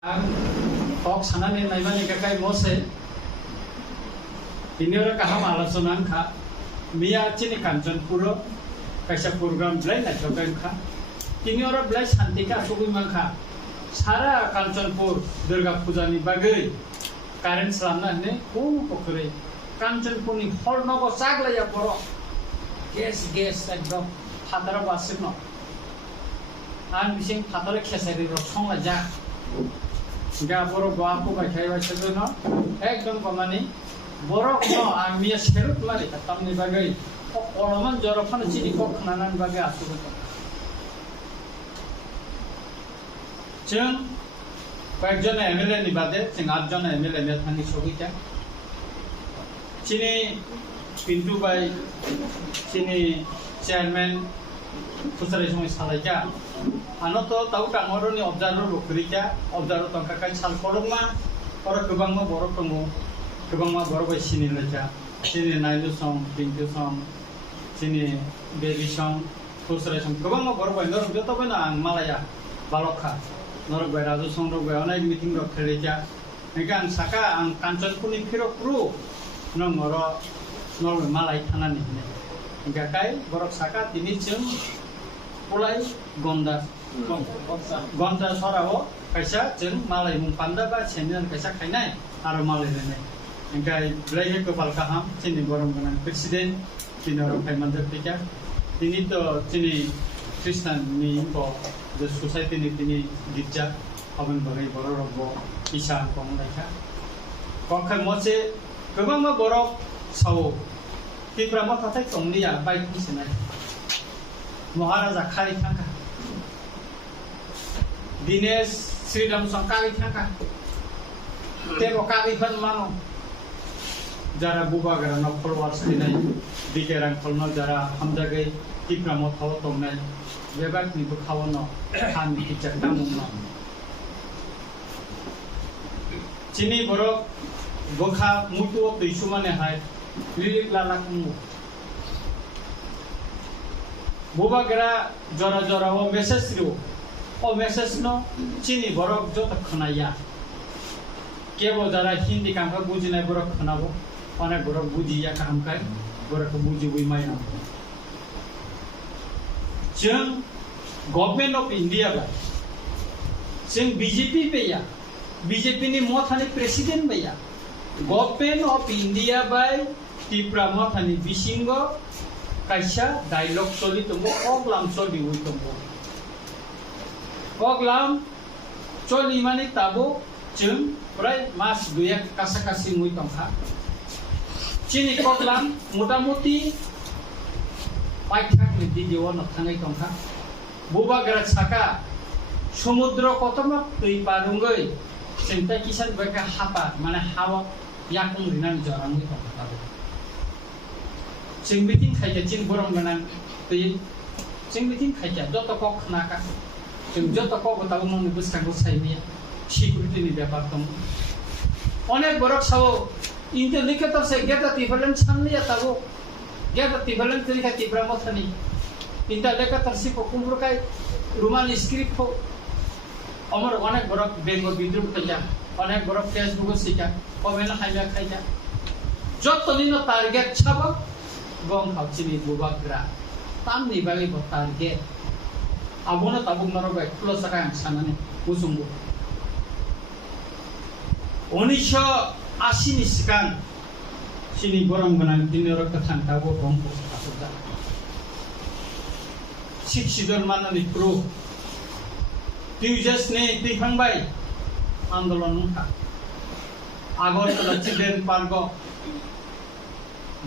Kok sana nih naibani kakai mose ini orang kaham alasan angka Mia cini kancan puro kaisa program belai na coba angka ini orang belai santika suku mangka Sara kancan pur Durga Puja ni bagai karen selama nih pokore kancan pur ni hol nopo sagla ya poro gas ekdom fatara basir no an bising fatara kesari rosong aja Gak borok baku bagai macam no, ekdom komani borok no, amia serut mari katam ni bagai, olaman jorokan ciri kok kenanan bagai asu betul. Ceng, kayak MLA ni bade, ceng 8 John MLA ni thani sogi kan. Cini pintu bay, cini chairman Pusat Resmi Salaja, ano to tahu tak orang ni observer bekerja, observer tangkap kai sal korong mah, orang kebang mah borok temu, kebang mah borok bay sini leja, sini nailu song, pintu song, sini baby song, Pusat Resmi, kebang mah borok bay, norok joto bay na ang Malaya, balokha, norok bay raju song norok bay, onai meeting rok kerja, mereka ang saka ang kancan kuning pirok pro, norok Malay tanah ni, mereka kai borok saka ini ceng Mulai gonda sorao kaisa jeng malai mung panda ba chenian kaisa khainai aro malai rene engkai blai kepal kaham chini borong ganan presiden chini oro khai mandir pika tini to chini Kristen ni ko the society ni tini gitja aben bagai borok robo isa kong laika kok khai moche gobang ma borok sawo ki brahma tatai tongniya bai kisenai Maharaja Kali Thangka Dinesh Sridham Kali Thangka Teko Kali Fan Mano Jara Buba Gara no followers dinai Dikerang kolno jara hamjagai Tipra mo thawo tongnai Bebak ni bukhawono Kami kijak tamungno Chini borok Bukha mutu tuisumane hai Lilik lalakmu Buba gara jora o message no chini borok jota khanaya kebo jara hindi kam ka buji nai borok khanabo onek borok buji ya kam kai borok buji bui mai na jeng government of India ba jeng BJP pe ya BJP ni mothani president ba ya government of India by Tipra mothani bisingo kaisa dialogue choli tumbo oglam choli hui tumbo oglam choli mani tabo jeng prai mas duya kasakasi hui tongkha chini oglam motamuti paithak ni didiwa no thangai tongkha buba gara saka সমুদ্র কতমক tui parungai cinta kisan baka hapa mana hawa yakung rinan jarang hui tongkha Jeng bikin kaja jeng borong ganan tui jeng bikin kaja joto kok naka jeng joto kok tahu mau nibus kanggo saimia security ni ব্যাপার tong onek borok sawo indicator se geta tibalan samni ya tahu geta tibalan tiri ka tibramo thani indicator si ko kumbur kai rumal script ko amar onek borok bengo bidruk kaja onek borok facebook sika komena haila kaja joto nino target chaba gong khau chini bubak gra tam ni bagi bo target abona tabung naro bai tulo saka yang sanane usunggu 1980 ni sikan sini borong ganan dinero kathan tabo bongko asuda siksidor manani pro tiujas ne tifang bai andolon ka agor to chiden pargo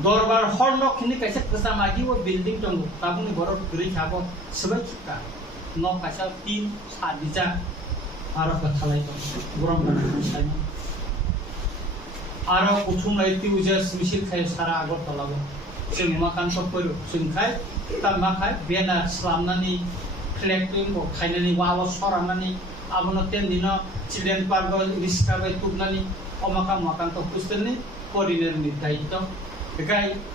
Dorbar horno kini kaisa kesamagi wo building tonggo tabung ni borok geri khabo sebai chika no kaisa tin sadija aro kathalai tong borong bana sai aro uthung lai ti ujas misil khai sara agor tolago sing makan soporu sing khai ta makai bena slamnani collecting ko khainani wawo soranani abono ten dino children park riska bai tubnani omaka makan to pusteni koordinator ni daito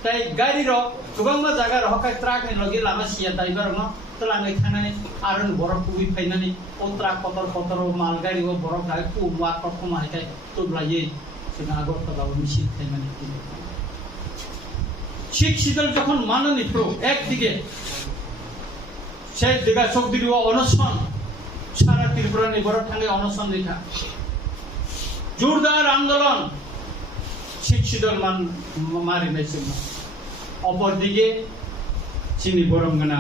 তাই গাড়ির গোबां জায়গা হকাই ট্রাকনি লগে লাमा সিয়া দাইবার ন তলাঙ্গै थांनानै आरो बरफ कुबि फायनानै ओ truck पतर माल गाड़ी ओ बरफ गाय कु मा कखो मायखाय तुब्लायै जों আগরতলাও মিছিল খাইমানে শিখ শীতল যখন মাননি প্রো একদিকে সেই দিকে শক্তির অনশন সারা ত্রিপুরানি বরফ ঠাঙ্গে অনশন লেখা জোরদার আন্দোলন শিখ শীতল মারি নাইছিল অপরদিকে চিনি বরঙ্গনা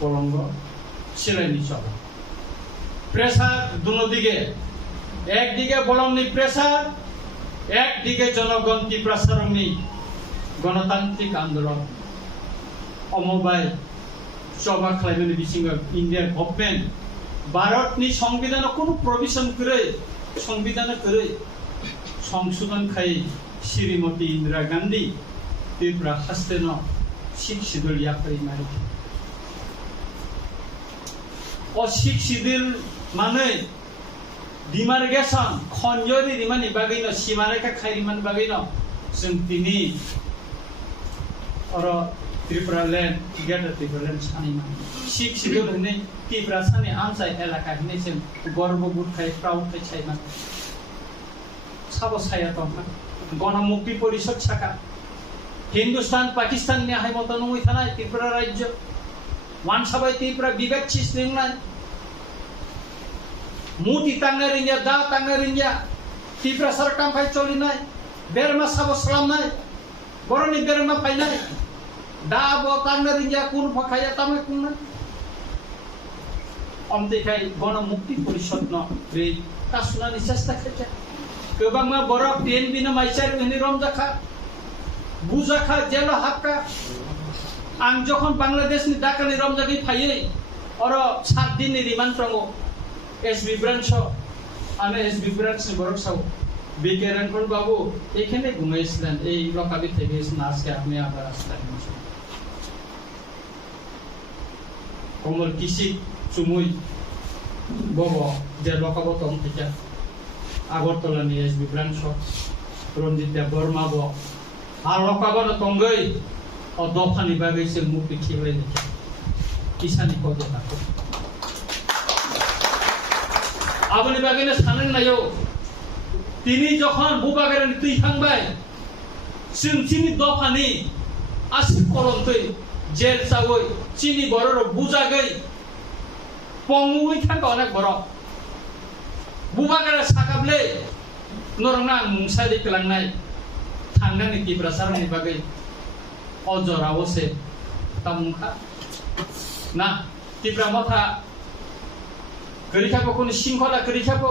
পরঙ্গ সিলাইনি সভা প্রেসার দুদিকে একদিকে বলমনি প্রেসার একদিকে জনগণ তীব্রাসারংনি গণতান্ত্রিক আন্দোলন অমবাই সভা খালাইমানি বিसिङाव ইন্ডিয়ার গভর্নমেন্ট भारतनि संविधानाव কোনো প্রভিশন করে সংবিধান করে সংশোধন খাই শ্রীমতী ইন্দিরা গান্ধী ত্রিপুরা হাসতেন শিখ শিদল ইয়াকরি মারি ও শিখ শিদিল মানে ডিমার্গেশন খঞ্জরি রিমানি বাগैनो সীমারেখা খাইরিমান বাগैनो जों दिनै और त्रिपुरा लैंड गेटर त्रिपुरा लैंड सानिमान शिख शिदल होने त्रिपुरा सानि आनसाय एलाका होने जों गर्व बुखाय प्राउड खाय साइमान साबो साया दंना गणमुक्ति परिषद शाखा हिंदुस्तान पाकिस्तान नि हाय मत नङै थानाय त्रिपुरा राज्य मान सबाय त्रिपुरा विवेक चिसलिंनाय मुति तांनाय रिंया दा तांनाय रिंया त्रिपुरा सरकार फाय चलिनाय बेरमा साबो सलामनाय बरनि बेरमा फायनाय दा बो तांनाय रिंया कुन फखाया तामे कुननाय अमतेखाय गणमुक्ति परिषद न बे कासुनानि चेष्टा खायजा गोबांमा बरफ टिएनबिनो माइसार होनि रमजाखा बुजाखा जेल हाक्का आं जखन बांलादेशनि ढाकानि रमजाखै फायै और 7 दिननि रिमान्ड प्रंगो एसबी ब्रांच आने एसबी ब्रांच नि बरफ साव बीके रंगपुर बाबू एखाने घुमाइছিলেন এই লকাবি থেকে আজকে আপনি আবার আসলেন কমল কিসি চুমুই বব যে লকাবতম থেকে আগরতলা नि एसबी ब्रांच रंजिता बर्मा बो আর লকাবন তঙ্গই ও দফানি বাগै जों मुक्ति खेबलायनो किसानि कदना आबनि बागैनो साननो नायो তিনি যখন বুবাগারের তুই থাংবাই जों চিনি দফানি আসি করন্তৈ জেল চাওই চিনি বড়র বুজাগৈ পঙ্গুই থাকা অনেক বড় বুবাগারে সাকাবলে নরংনা মুংসাरि কলাंनाय थांनानै त्रिपुरा सारनि बागै अजरावसे तामुखा ना त्रिपुरा मथा गरिखाबो कोनि सिंखला गरिखाबो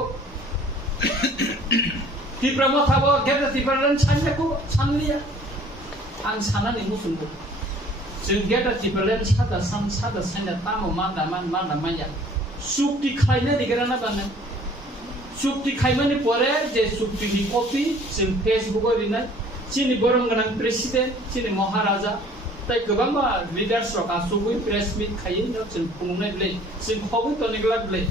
त्रिपुरा मथाबो गेटा त्रिपुरान सानजाखौ सानलिया आं सानानै मुसुंबो जों गेटा त्रिपुरान सादा सानजा तामो मादा माया सुक्ति खायनो दिगराना बानो सुक्ति खायमानि परे जे सुक्तिनि कपि जों फेसबुकआव लिरनाय चिनि बरंगनां प्रेसिडेंट चिनि महाराजा ताई गोबां लिडार्स रक आसुगुइ प्रेस मीट खायो जों खुंनाय ब्ले जों खबै तनिगला ब्ले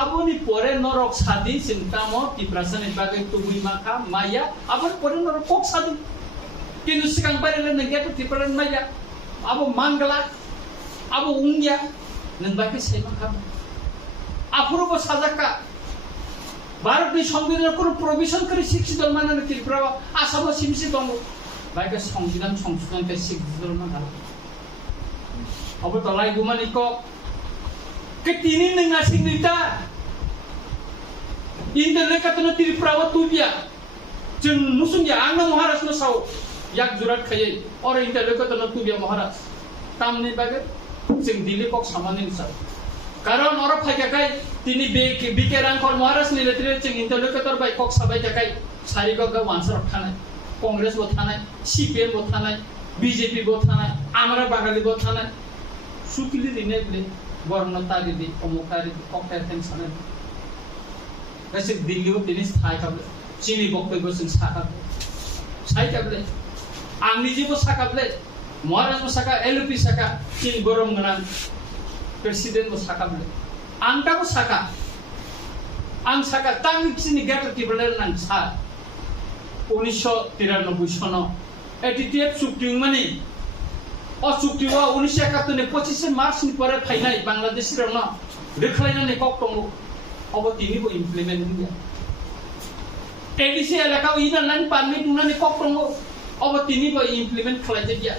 आबोनि परे नरक सादि जों तामो त्रिपुरासानि बागै तुबुइ माखा माया आबोनि परे नरक कक सादि किन्तु सिगां बायले नंगेट त्रिपुरान माया आबो मांगला आबो उंगिया नों बागै साइमा खाम आफुरबो साजाका भारतनि संविधान কোনো প্রভিশন করে শিক্ষিত মানানো ত্রিপুরা আসাম সিমসি দङ বাইকে সংবিধান সংশোধনকে শিক্ষিত মানানো अब तलाय गुमानि को के तिनि नङा सिंगनिता इन्टरनेट कतनो त्रिपुरा व तुबिया जों मुसुंया आंनो महाराज न साव याक जुरात खायै और इन्टरनेट कतनो तुबिया महाराज तामनि बागे जों दिल्ली कक सामानि साव कारण और फायकाय तिनी बीके रांखर महाराज नि लेत्रे जों इन्टरनेटर बाय कक साबाय थाखाय सारिगगा वानसार थानाय कांग्रेस बो थानाय सीपीएम बो थानाय बीजेपी बो थानाय आमरा बागाली बो थानाय सुकिलि रिनेबले वर्णतारि दि अमुकारि ककटेन सानाय गासै दिल्लीआव तिनी सायखाबले चिनि बक्तब्य जों साखाबले सायखाबले आंनि जेबो साखाबले महाराज बो साखा एलपी साखा चिनि गरम गोनां प्रेसिडेंट बो साखाबले आंटाबो साखा आं साखा तांनि चिनि गेटर टिबले नां सा 1993 सन एटीटीएफ चुक्ति माने और चुक्ति 1971 ने 25 मार्च नि परे फाइनाय बांग्लादेश रंगना रेखलायनानै कक दङ अब तिनिबो इमप्लिमेन्ट गया एडीसी एलाकाव इनानै पारमिट उनानै कक दङ अब तिनिबो इमप्लिमेन्ट खालायदे गया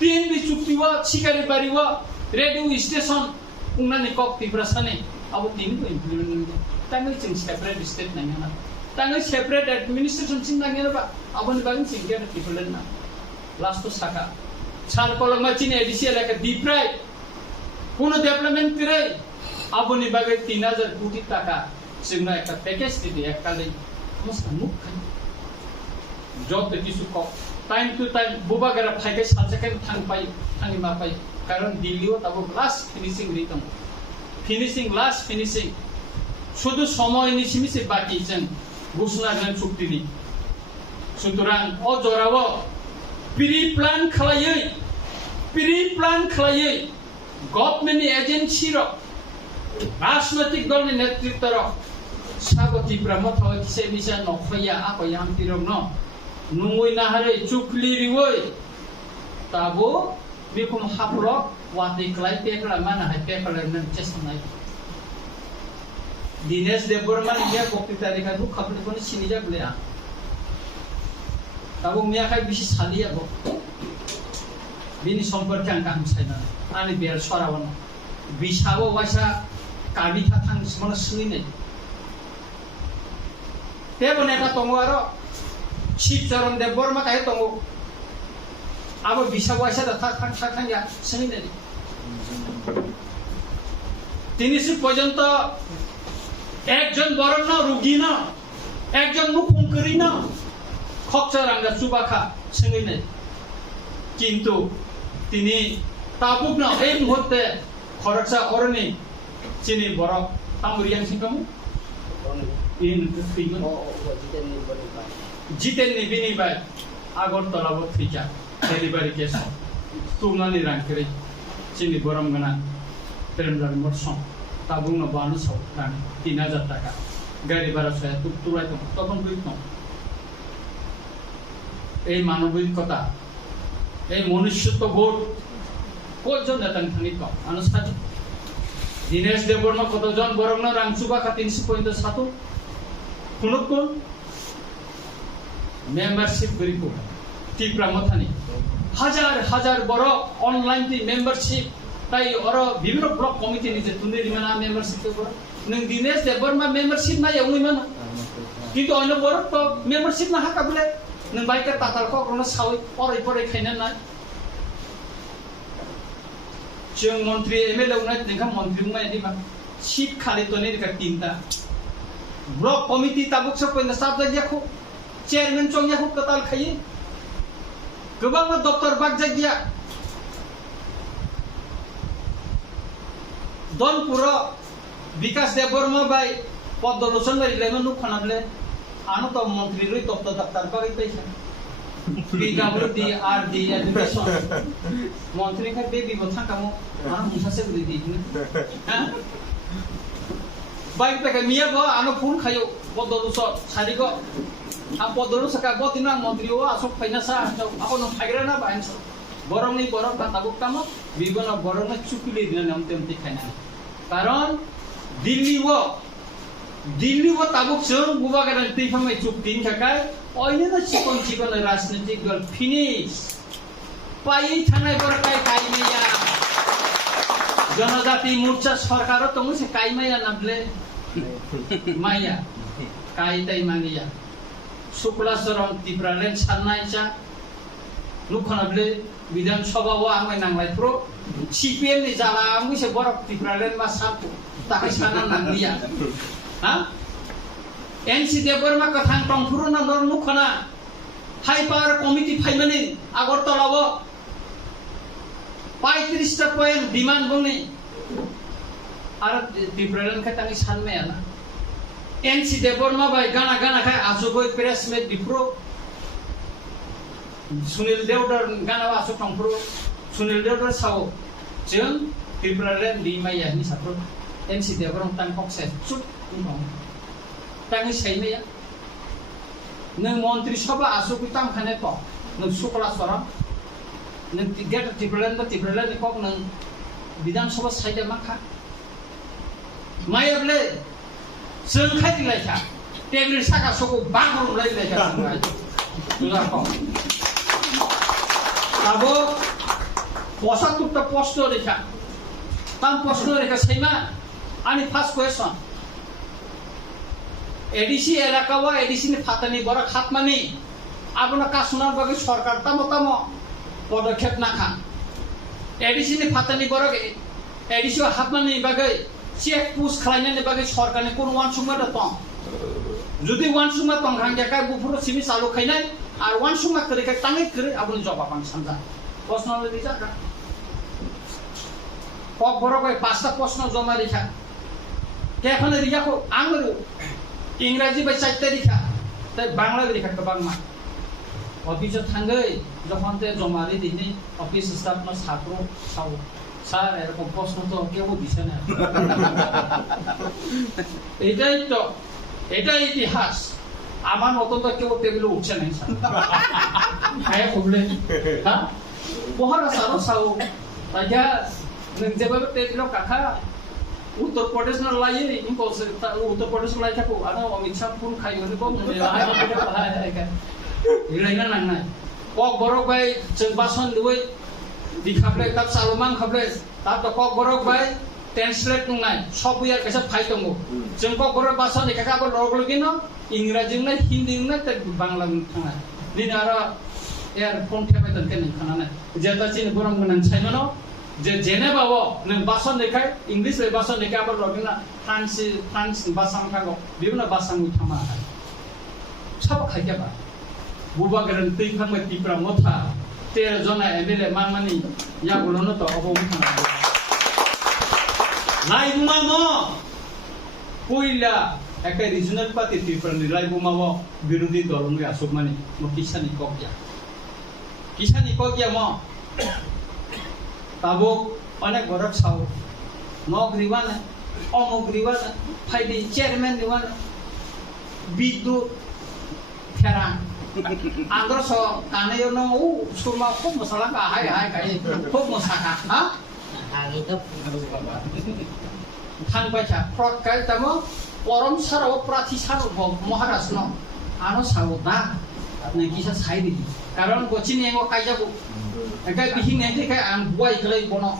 तीन बि चुक्तिवा सिकारि बारिवा रेडियो स्टेशन उनानै कक तिब्रासाने अब तिनिबो इमप्लिमेन्ट गया ताङै जों सेपारेट स्टेट नाङा ताङै सेपारेट एडमिनिस्ट्रेशन सिं नाङा अब नि बागै सिं गया तिब्रालन ना लास्ट साका साल कलमा चिन एडीसी एलाका दिप्राय কোনো डेभलपमेन्ट तिरै अब नि बागै 3000 कोटी टाका जोंना একটা প্যাকেজ দিতে এককালে मुख जब किसु को टाइम टू टाइम बुबा गरा फाइके सालसेके थांग मापाय कारण दिल्लीआव तब last finishing Ritam finishing last finishing शुद्ध समयनि सिमिसे बाकी जों घोषणा गोनां चुक्तिनि सुतरां अ जराव प्रि प्लान खालायै गभर्नमेन्ट एजेन्सि र राजनैतिक दलनि नेतृत्व र सागति प्रमोथाव किसे मिसा नखया आकयाम तिरम न नुंगै नाहारै चुक्लि रिवै ताबो बेखम हाफ्लक वादै क्लाइ पेकला माना हाय पेकला नन चेसनाय दिनेश देबबर्मान या बक्ति तारिखा दु खबले कोन सिनिजा गलेया ताबो मिया खाय बिसि सालिया बो बिनि सम्पर्क आं गाहाम सायना आनि बेर सरावन बिसाबो वासा काबिथा थां समन सुनिने तेबो नेता दङ आरो शिवचरण देबबर्मा काहे दङ अब बिसाबो वासा थां या सुनिने तिनिसु पर्यन्त एकजन बरन रुगि न एकजन मुखुंकरि न खक्चरांगा सुबाखा सुनिने किन्तु तिनी ताबुक न এই মুহূর্তে খরচা অরনি চিনি বড় তামুরিয়ান সিংকামু in jiten ni bini bai agortala bo thika delivery case tumnani rangkri chini boram gana termlar morson tabung no banu so rang 3000 টাকা গাড়ি ভাড়া সহ তুলাই তখন বুঝতো এই মানবিকতা এই মনুষ্যত্ব বোধ কয়জন নেতান থানি কম আনুষ্ঠানিক दिनेश देबबर्मा कतजन बरंना रांचुबा का 300.7 खुनुकुन मेंबरशिप गरिको टिप्रा मथानि हजार बरो ऑनलाइन ति मेंबरशिप ताई और विभिन्न ब्लॉक कमिटी नि जे तुने रिमाना मेंबरशिप को नों दिनेश देबबर्मा मेंबरशिप ना एवनि मन किन्तु अन बरो तो मेंबरशिप ना हाकाबले नों बाइका ताताल को रनो सावै परै खायना ना जों मंत्री एमएलए उनाय निखा मंत्री उमाय दिबा सीट खाली तने निखा 3टा ब्लॉक कमिटी ताबुक सब पयना साब जागियाखौ चेयरमैन चंगियाखौ कताल खायो गोबां डॉक्टर बाग जागिया दनपुर विकास देबबर्मा बाय पद्मलोचन बाय लेनो नुखनाबले आनो तो मंत्री रै दफ्तर बागै पैसा PWD RD education मंत्री का बेबी बथा कामो आनो मुसासे दी बाइक पे मिया गो आनो फोन खायो पदलुस सारिगो आ पदलुस का गतिना मंत्री ओ आसक फाइनासा आपन फाइग्रा ना बाइन्स बरंनि बरं का ताबुक कामो बिबन बरंग चुकुलि दिन नमते खायना कारण दिल्ली वो ताबुक जों बुबागान दैफामै चुक दिन थाखाय ओइनो चिकन राजनीतिक दल फिनिश पाइ थानाय बरकाय काइमाया जनजाति मोर्चा सरकार तो मुसे काइमाया नबले माया काइताय मानिया शुक्लाचरण तिब्रालेन साननायचा लुखनाबले विधानसभा वा आंगाय नांलायफ्रो सीपीएम नि जाला मुसे बरक तिब्रालेन मा सापु ताकाय साना नांलिया हा एनसी देबबर्मा कथां टंफुरु ना नर मुखना हाई पावर कमिटी फाइमानि आगरतलाव 35 टा पॉइंट डिमांड बंगनि आरो तिब्रालेन का तांनि सानमाया ना एनसी देबबर्मा बाय गाना खाय आजुगय प्रेस मेट दिफ्रो सुनील देवडर गाना आसु टंफुरु सुनील देवडर साव जों तिब्रालेन दिमाया नि साफ्रो एनसी देबबर्मा तां हकसे सुट तांनि साइनाया नों मंत्री सभा आसुकु ताम खाने तो nung sukla soram nung get tipelan ni kok nung Bidang Sabha saja maka mayable sengkai dilaiha tebel saka soko bangun mulai dilaiha semua sudah kok abo posa tutta posto rekha tam posto rekha seima ani first question ADC এলাকা বা ADC ফাতানি বড় খাতমানি আপনার কাশনার বাকি সরকার তামো পদক্ষেপ না খান ADC ফাতানি বড় ADC হাতমানি বাকি check push খালাইনানি বাকি সরকারনি কোন ওয়ান সুমা দং যদি ওয়ান সুমা দং হাঙ্গাকা গুফুর সিমি চালু খাইনাই আর ওয়ান সুমা করে টাঙে করে আপনি জবাব আন সামজা প্রশ্ন দিছা কক বড় কয় পাঁচটা প্রশ্ন জমা রেখা কে এখানে রিজাকো আঙুরু इंराजी बाय 4 तारिखा তাই বাংলা লেখা তো বাংলা অফিসে থাঙ্গে যখন তে জমারি দিনে অফিস স্টাফ না ছাত্র ছাও স্যার এরকম প্রশ্ন তো কেউ দিছে না এটাই ইতিহাস আমার মত তো কেউ টেবিলে উঠছে না স্যার আয় কবলে হ্যাঁ বহরা সারো ছাও তাইয়া যেভাবে টেবিল কাকা उत्तर प्रदेश ना लाये इनको उत्तर प्रदेश लाये क्या को आना अमित शाह पुन खाई होने को मुझे लाये मुझे पता है क्या ये लाइना नंगा है कॉक बरोक भाई चंबासन दुबई दिखापले तब सालमान खापले तब तो कॉक बरोक भाई ट्रांसलेट नंगा है शॉप यार कैसे फाइट होंगे चंबक बरोक बासन देखा क्या को लोग लोगी ना इंग्रजी में हिंदी में तब बांग्ला में खाना है नहीं नारा यार फोन ठेपे तक नहीं खाना है ज़्यादा चीज़ बोरम में नंचाई मनो जे जेने बाबो नों बासन देखाय इंग्लिश ले बासन देखाय आबार लगिना फ्रांस बासन खागो बिबना बासन उठामा सब खायबा बुबा गरन तै खामय तिप्रा मथा 13 जना एमएलए मानमानि यागुलनो तो अबो उठामा लाइबुमा म पयला একটা রিজনাল পার্টি ত্রিপুরানি লাইবুমাও বিরোধী দলনি আসুকমানি म किसानी कगिया म ताबो अनेक बरक साव नगरिवान अमगरिवान फाइदि चेयरमैन दिवान विद्युत फेरा आंध्र सो कानेयो न उ सुरमा खूब मसाला का हाय काई खूब मसाका हा आगे तो थांग पाछा फ्रॉड काई तमो परम सारो प्रार्थी सारो महाराज न आनो सावो दा ने किसा साइदि कारण कोचिन एगो काइजाबो एकाय बिहिं ने के आं बुआई खलै बनो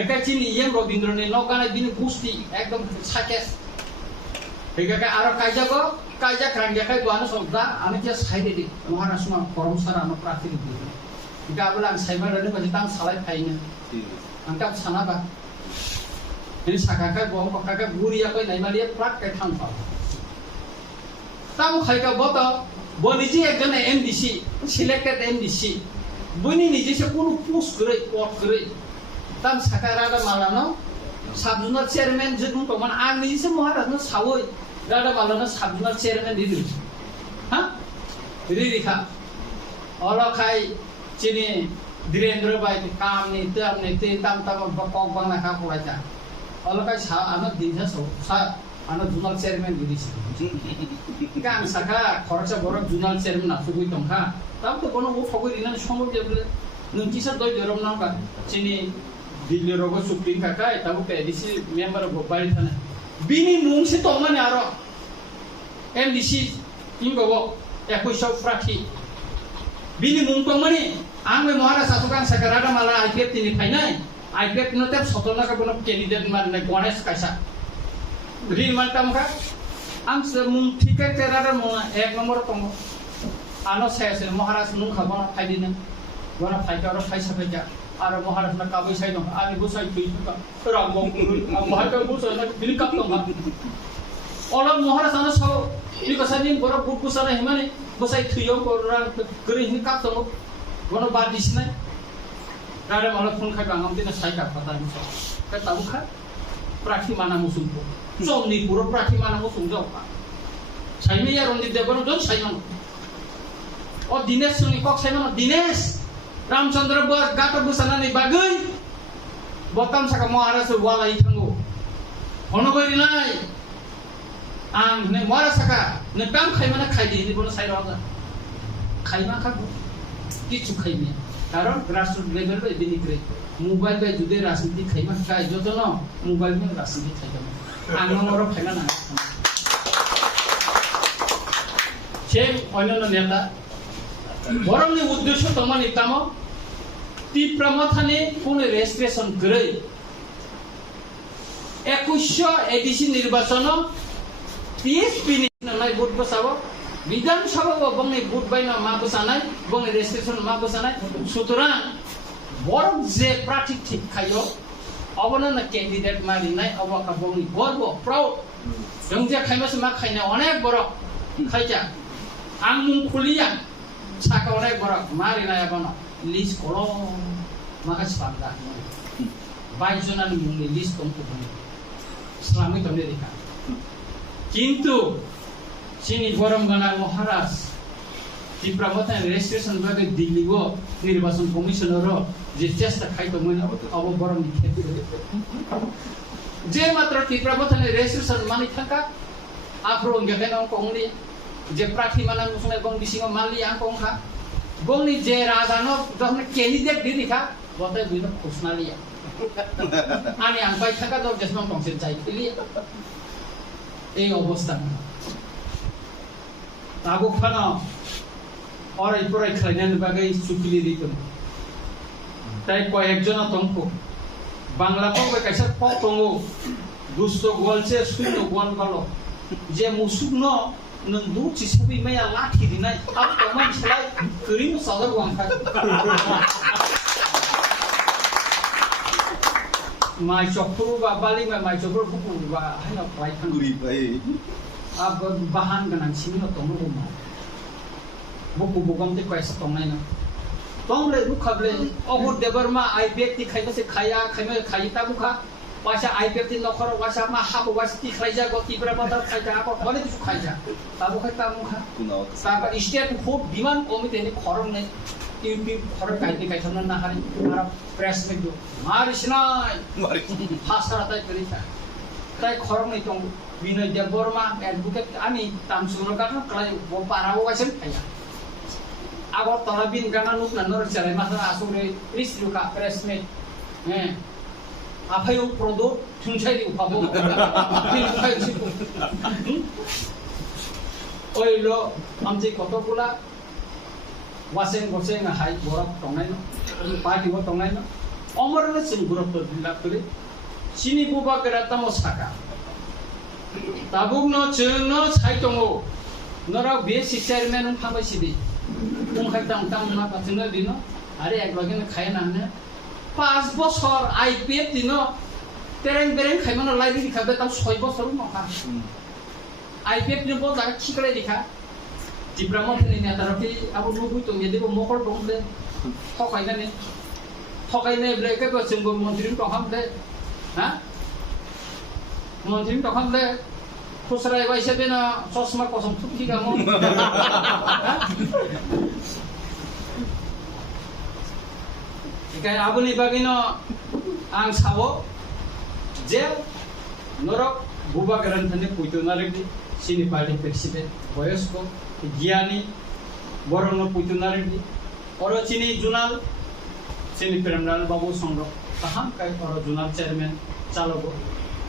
एकाय चिनि येम रविन्द्रनि नगानाय बिनि गुस्ति एकदम साकेस एकाय आरो काइजागो काइजा क्रांगियाखाय दुआनो सबदा आनि के साइदि दि महाराष्ट्र परम सारा न प्रार्थी दि गाबला आं साइबा रने बजे ताम सालाय फाइनो आं ताम सानाबा नि साकाखाय बम पकाखाय बुरिया कै नाइमालिया प्राक कै थांफा ताम खायका बत बनिजी एकजन एमडीसी सिलेक्टेड एमडीसी बनि निजे से कोनो पोस्ट गरै पद गरै ताम साकारादा मालानो साबजुनार चेयरमैन जदुं तो मान आं निजे से महाराजनो सावै दादा मालानो साबजुनार चेयरमैन दिदु हा रिरिखा अलखाय चिनि धीरेन्द्र भाई काम नि ताम बक बांगना का पराजा अलखाय सा आनो दिजा सौ सा आनो जुनाल चेयरमैन दिदिसि गां साखा खरचा बरक जुनाल चेयरमैन आफुगै दंखा ताम तो कोनो फगै दिनानि सम्भव जेबले नोंकिसा दय दरम नांगा चिनि दिल्ली रगो सुप्रीम काकाय ताबो पेडिसि मेम्बर गबारि थाना बिनि मुंसि तो माने आरो एमडीसी इंगो 21 प्रार्थी बिनि मुं तो माने आं बे महाराज साथुगां साकारादा माला आईपीएफ तिनि फाइनाय आईपीएफ न तेब सतना का बनो कैंडिडेट माने गणेश कायसा रिन मानतामखा आं मुं ठीकै तेरादा मुं 1 नम्बर दङ आनो सायासे महाराज मुं खाबा फाइदिनो गना फाइकारो फाइसा फाइका आरो महाराज ना काबै साइ दं आनि बुसाइ थुइका रामबं आं महाराज बुसाइ बिनि काप दं अल महाराज आनो साव बिकसानि बर बुट बुसाना हिमाने बुसाइ थुइयो रां गरि हिनि काप दं गनो बादिसनाय रादा माला फन खाइ बांगाम दिना साइका पता निसा का ताबुखा प्रार्थी माना मुसुमखौ समनि पुरो प्रार्थी माना मुसुमजौ साइमेया रंजित देबन जन साइमान ओ दिनेश सुनि कक साइमान दिनेश रामचंद्र बर गाटा बुसानानि बागै बतम साका महाराज वालाई थांगौ हनगरि नाय आं ने महाराज साका ने काम खाइमाना खाइदि नि बन साइराव খাইমা খাবো কিছু খাইমে কারণ গ্রাসরুট লেভেল বাই বেনিগ্রে মোবাইল বাই যদি রাজনীতি খাইমা খাই যত ন মোবাইল বাই রাজনীতি খাইমা আঙ্গমর খাইনা না সে অন্যান্য নেতা বরংনি উদ্দেশ্য তোমার নিতাম তীব্রমথানি কোন রেজিস্ট্রেশন করে 21 এডিসি নির্বাচন পিএসপি নাই ভোট বসাবো বিধানসভা বংনি ভোট বাইনা মা বসানাই বংনি রেজিস্ট্রেশন মা বসানাই সুতরাং বড় যে প্রার্থী ঠিক খাইও অবননা ক্যান্ডিডেট মারি নাই অবকা বংনি গর্ব প্রাউড জংজা খাইমাসে মা খাইনা অনেক বড় খাইজা আং মুং খুলিয়া সাকা অনেক বড় মারি নাই আবনা লিস্ট করো মাকা সান্দা 22 জনানি মুংনি লিস্ট তংকো বনি ইসলামিক আমেরিকা কিন্তু চিনি গরম গানা মহারাজ তীব্রমথান রেজিস্ট্রেশন ভাবে দিল্লিব নির্বাচন কমিশনার যে চেষ্টা খাইতো মনে অব গরম ক্ষেত্রে যে মাত্র তীব্রমথান রেজিস্ট্রেশন মানি থাকা আফ্রো গেকেন অঙ্কংনি যে প্রার্থী মানান মুসলে গং বিসিং মানলি আঙ্কংখা গংনি যে রাজানো যখন ক্যান্ডিডেট দিদিখা বতে বিনো খুশনালিয়া আনি আঙ্কাই থাকা তো জেসম টংসে চাইছিলি এই অবস্থা তাবো খানা অরাই পরাই খাইনান বাগাই চুকিলি দিতন তাই কয়েকজন তংকো বাংলা পবে কাইসা প তঙ্গো দুষ্ট গোলছে শূন্য গোল গালো যে মুসুকন নং দু চিসাবি মায়া লাঠি দিনাই আপ কমান ছলাই করিনো সাদর ওয়াংখা মাই চক্র বা বালি মাই চক্র বুকু বা হাইনা প্রায় খাঙ্গুরি ভাই ab bahan ganang sino tong mo ma buku bugam te kaisa tong nai na tong le du khable obur debar ma ai ব্যক্তি খাইবা সে খায়া খাইমে খাইতা বুখা পাশা আই ব্যক্তি নখর ওয়াসা মা হাবো ওয়াসতি খাইজা গতি ব্রামাদার খাইজা আক বলে কিছু খাইজা তাবু খাইতা মুখা তারপর স্টেট ফুড বিমান কমিটি নি খরম নেই টিউবি খর কাইতে কাইছন না হারি আর প্রেস মে দু মারিস নাই মারি ফাস্টার তাই করিতা তাই খরম নেই তং বিনয় দেব বর্মা অ্যাডভোকেট আমি তামসুনো কাটা ক্লাই পারাও আছেন খাইয়া আগর তলা বিন গানা নুক না নর চালাই মাথা আসুরে রিসলুকা প্রেসমেট হ্যাঁ আফায়ু প্রদো থুনছাই দি উপাবো ওইলো আমজি কতগুলা ওয়াসেন গোসেন হাই বরফ টংনাই না পার্টি বো টংনাই না অমরলে সিন গুরুত্ব দিলা করে সিনি বুবা কেরাতামো সাকা tabukno chungno saitongo nora besi chairman phabai sidi umkhai tang na patuna dino are eklogen khai na ne 5 বছর আইপিএফ দিনো তেরেং বেরেং খাইমানো লাইব্রেরি খাবে তাও 6 বছর নখা আইপিএফ দিনো বল জায়গা ঠিকরে দেখা তীব্রমথানি নেতারতি আবু নবুই তো মেদেব মকর দংলে ঠকাইনে ব্রেকে বসেন মন্ত্রী তখামলে হ্যাঁ মন্ত্রী তখামলে খুচরা এবাইছে না চশমা কসম থুকি গামো একাই আবুনি বাগিনো আং সাবো যে নরক বুবা গ্রন্থনে পুইতুনারেগি সিনি পার্টি প্রেসিডেন্ট বয়স্ক জ্ঞানী বরণ পুইতুনারেগি অরচিনি zonal Sini Premlal Babu Sangha তাহাম chi or zonal chairman চালক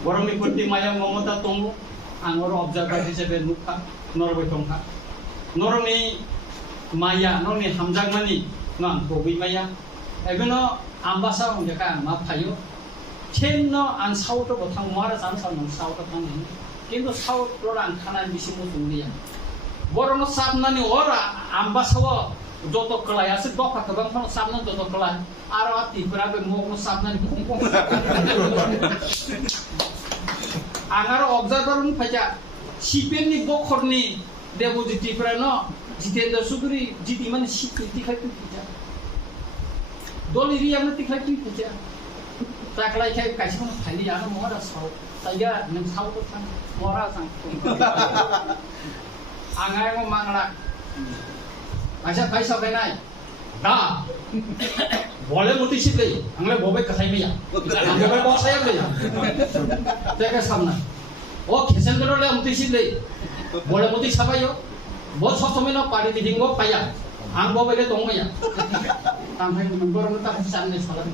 বরংনি প্রতি মায়া মমতা তঙ্গু আঙর অবজার্ভার হিসেবে নুখা নরবই তংখা নরনি মায়া নরনি হামজাগমানি নং ববি মায়া এগুলো আম্বাসা দেখা মা ফাইও খেন্ন আন সাউট বথাং মারা জান সাউ নং সাউট থাং কিন্তু সাউট রং খানা বিসি মুতুলিয়া বরং সাবনানি ওরা আম্বাসাও যত কলাই আছে দফা কবাং ফানো সাবনান যত কলাই আর আতিফরাবে মগনো সাবনানি কম আগার অবজার্ভার ফাইজা সিপিএমনি বখরনি দেবজিতিফরা ন জিতেন্দ্র সুগুরি জিতি মানে স্বীকৃতি খাইতে ফিজা দলিরি আমরা তিখাই তুই ফিজা তাকলাই খাই কাইছে কোন ফাইলি আনো মরা সাও তাইয়া নং সাও তো থাং মরা থাং আঙাই মো মাংলা আচ্ছা কাইসা বেনাই দা বলে মতি সিলে আংলে ববে কাই মিয়া আংলে বসাই মিয়া তেকা সামনা ও খেসেন্দ্রলে মতি সিলে বলে মতি সাবাইও বল সতমেন পারি দিদিঙ্গ পাইয়া Ang bobele tong ya. Tampai borong ta sanai salam.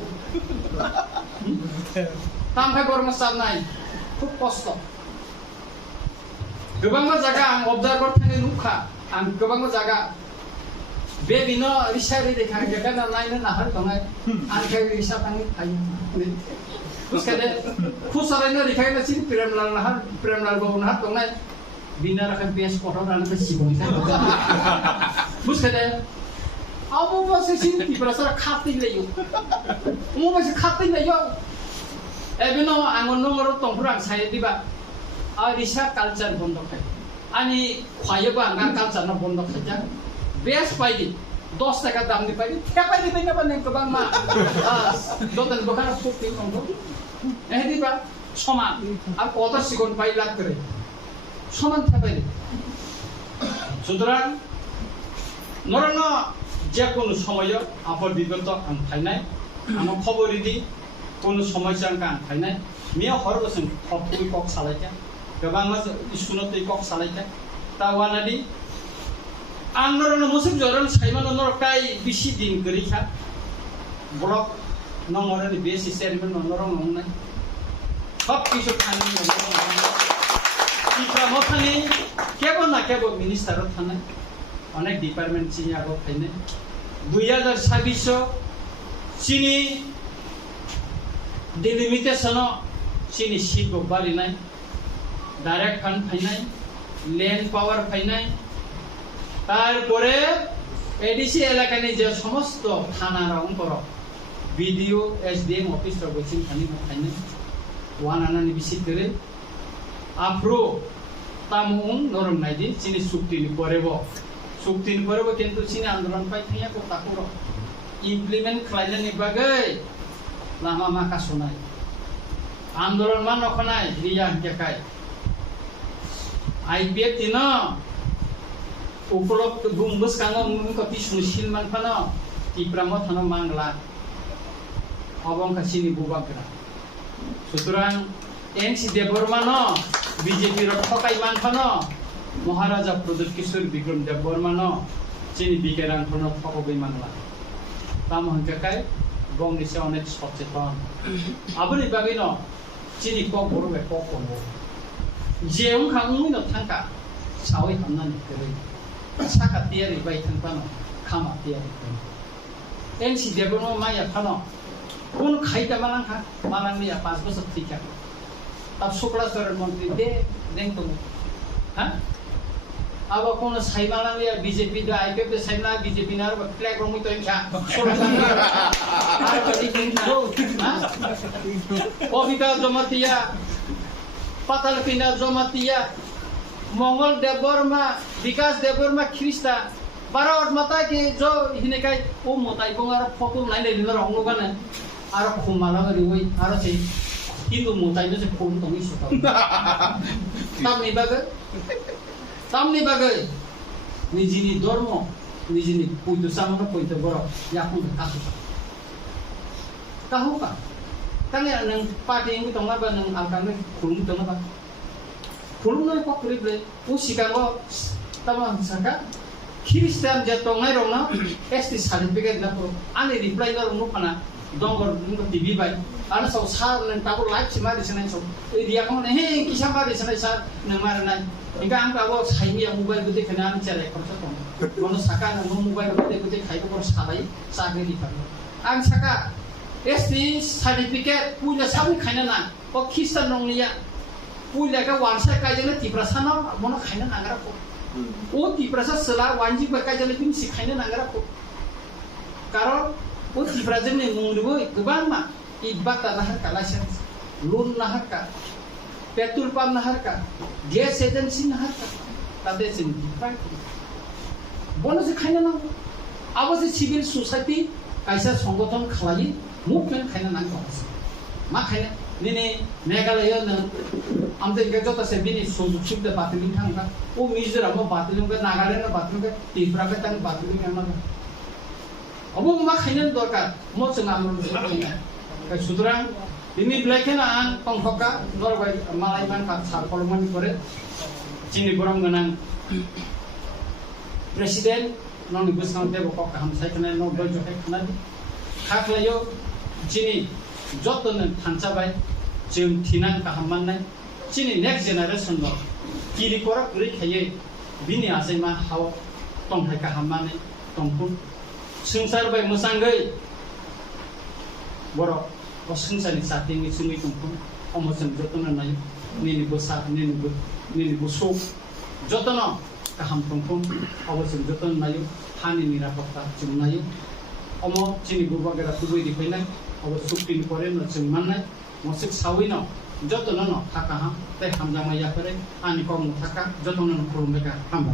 Tampai borong sanai. খুব কষ্ট। गोबां जायगा आं observer थांनो नुखा आं गोबां जायगा बे बिनो रिसारि देखा गगना नायनो नाहर दंगाय आं के रिसा थांनि थायो उसके खुसरायनो रिखायनो सिन प्रेमलाल बाबू नाहर दंनाय बिना रखम पेस फटो रान पे सिबों था उसके अब बस सिन पिपरासरा खाती लेयो मो बस खाती लेयो एबिनो आं नंगर तंफुरां साय दिबा आ रिसा कल्चर बन्द खाय आनी खायोबा आं कल्चर न बन्द खाया बेस पाइदि 10 टाका दामनि पाइदि थेपाइदि दैना बान गोबां मा दतन दखान फुक्ति दंगो एदिबा समान आ कत सिगन पाइला करे समान थेपाइदि सुतरां नरन जे कोनो समय आफर बिगत आं फाइनाय आम खबरिदि कोनो समस्या आं फाइनाय मिया हरबसं खबुइ कक सालायका गोबां स्कुलाव तै कक सालायका ता वानादि आं नरन मुसुक जरन साइमान नरकाय बिसि दिन गरिखा ब्लक नंगरनि बेसि चेयारमेन नरन नंनाय सब किछु खानि इफ्रा मथानि केबो ना केबो मिनिस्टार थानाय अनेक डिपार्टमेंट चिनि आगो फाइने 2026 चिनि डिलिमिटेशन चिनि सीट बारिनाय डायरेक्ट फान्ड फाइनाय लैंड पावर फाइनाय তারপরে এডিসি এলাকানি যে সমস্ত থানা রংকর বিডিও এসডিএম অফিস রগছিন খানি খাইনে ওয়ানানানি বিসি করে আফ্রো তামুং নরম নাইদি চিনি চুক্তিনি পরেব কিন্তু চিনি আন্দোলন পাই থিয়া কো তাকুর ইমপ্লিমেন্ট খাইনানি বাগৈ লামা মাকা শোনায় আন্দোলন মান নখনায় রিয়া কেকায় আইপিএফ তিন उपलब्ध बुंबस कांगो मुंको पिसुं सिलमान फानो तिप्रामो थानो मांगला अबं खासिनि बुबाग्रा सुतरां एनसी देबबर्मानो बीजेपी रो ठकाय मानफानो महाराजा प्रदीप किशोर विक्रम देबबर्मानो चिनि बिकेरां फानो ठकबै मांगला ताम हंकाय गंनिसे अनेक सचेतन आबनि बागैनो चिनि क बरबे क कोंगो जेउं खांमुइनो थांका सावै खामनानि गरै साका तियारि बाय थांपानो खामा तियारि एनसी देबनो माया फानो कोन खाइदा मालांनि 5 বছর थिका तब शुक्ला सरन मंत्री दे देंतो हा अब कोन साइमालांनि बीजेपी द आईपीएफ द साइना बीजेपी ना फ्लैग रंगि तो इनका आरो दिखिनो हा कविता जमातिया पाताल पिना जमातिया मंगल देवबर्मा विकास देवबर्मा ख्रिस्टा 12 और मता के जो इने काय ओ मताई को आरो फोटो नाइ नै लिन रंग गाने आरो खुमाला गरि वइ आरो छै हिन्दू मताई न से फोन तंगि सुता तामनि बागै निजिनि धर्म निजिनि पुइतो सामनो पुइतो बर याखु काहुका ताने नों पार्टी नि तंगा बा नों आलकाने खुलुम तंगा बा खुलुमनाय पक्रिब्ले उ सिगाङो तमन सका ख्रिस्टान जे तंगाय रंना एसटी सर्टिफिकेट ना pro आनि रिप्लाइ न रंनो फाना दंगर निको टीवी बाय आरो सौ सार नों ताबो लाइभ सिमारि सनाय सौ एरिया को ने हे किसा मारि सनाय सार नों मारनाय इनका आं बाबो साइमिया मोबाइल गुदे खना आनि चेरे खरसा दं मनो साका नों मोबाइल गुदे खाइबो कर सालाय सागेरि फानो आं साका एसटी सर्टिफिकेट पुइला साबनि खायना ना ओ ख्रिस्टान नंलिया पुइला का वानसा कायजने तिप्रासाना मनो खायना नागरा को ओ तिप्रासा सला वानजि बकायजने तिम सिखायना नागरा को कारण ओ तिप्राजने मुंगबो गोबां मा इबाता नाहरका लाइसेंस लोन नाहरका पेट्रोल पंप नाहरका गैस एजेंसी नाहरका तादे सिन दिफाय बनो से खायना ना अब से सिविल सोसाइटी कायसा संगठन खालायि मुभमेंट खायना नांगौ मा खायना निने मेघालय न आमते गजता से बिनि सुजुग सुबदे बातिलिं थांगा ओ मिजोराम बातिलिं बे नागालैंड बातिलिं तिफ्रा के तां बातिलिं आमा अब मा खायना दरकार मो जों आमरन खायना का सुतरां बिनि ब्लेकेना आं तंखका नरबाय मालायमान का सारफलमान करे चिनि बरम गोनां president nong ni busang te bokok kaham sai kana no doi jokai khana di khaklayo chini joton thancha bai jum thinang kaham mannai chini next generation no kiri korak ri khaye bini asai ma haw tong hai kaham mane tongpun sungsar bai musangai borok o sungsani satingi sumi tongpun omosem joton nayo nini bosa nini busuk jotono kaham tongpun omosem joton nayo hani nirapotta jung nayo omo chini bubagera tubui dipainai obo suktin pore no jung mannai mosik sawino jotono no thaka ham te hamjama yapare ani kong thaka jotono no kurumega hamba